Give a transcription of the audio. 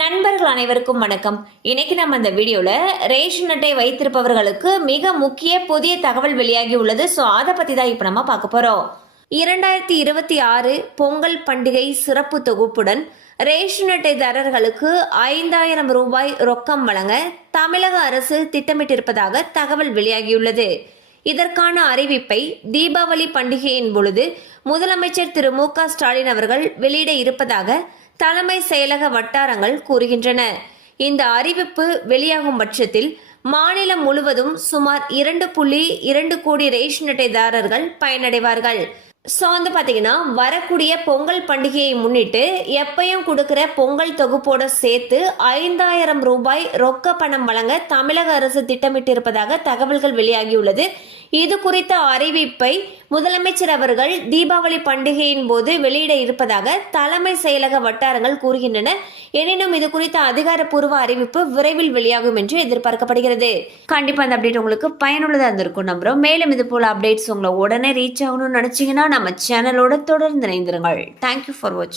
நண்பர்கள் அனைவருக்கும் வணக்கம். இன்னைக்கு நம்ம இந்த வீடியோல ரேஷன் அட்டை வைத்திருப்பவர்களுக்கு மிக முக்கிய புதிய தகவல் வெளியாகி உள்ளது. ஸோ அதை பத்தி தான் இப்ப நம்ம பார்க்க போறோம். 2026 பொங்கல் பண்டிகை சிறப்பு தொகுப்புடன் ரேஷன் அட்டைதாரர்களுக்கு 5000 ரூபாய் ரொக்கம் வழங்க தமிழக அரசு திட்டமிட்டிருப்பதாக தகவல் வெளியாகியுள்ளது. இதற்கான அறிவிப்பை தீபாவளி பண்டிகையின் பொழுது முதலமைச்சர் திரு மு.க. ஸ்டாலின் அவர்கள் வெளியிட இருப்பதாக தலைமை செயலக வட்டாரங்கள் கூறுகின்றன. இந்த அறிவிப்பு வெளியாகும் பட்சத்தில் மாநிலம் முழுவதும் சுமார் 2.2 கோடி ரேஷன் அட்டைதாரர்கள் பயனடைவார்கள். ஸோ பாத்தீங்கன்னா வரக்கூடிய பொங்கல் பண்டிகையை முன்னிட்டு எப்பயும் கொடுக்கிற பொங்கல் தொகுப்போட சேர்த்து 5000 ரூபாய் ரொக்க பணம் வழங்க தமிழக அரசு திட்டமிட்டிருப்பதாக தகவல்கள் வெளியாகியுள்ளது. இது குறித்த அறிவிப்பை முதலமைச்சர் அவர்கள் தீபாவளி பண்டிகையின் போது வெளியிட இருப்பதாக தலைமை செயலக வட்டாரங்கள் கூறுகின்றன. எனினும் இது குறித்த அதிகாரப்பூர்வ அறிவிப்பு விரைவில் வெளியாகும் என்று எதிர்பார்க்கப்படுகிறது. கண்டிப்பா அந்த அப்டேட் உங்களுக்கு பயனுள்ளதா இருந்திருக்கும் நம்புறோம். மேலும் இது போல அப்டேட்ஸ் உங்களை உடனே ரீச் ஆகணும்னு நினைச்சீங்கன்னா நம்ம சேனலோட தொடர்ந்து இணைந்திருங்கள். தேங்க்யூ ஃபார் வாட்சிங்.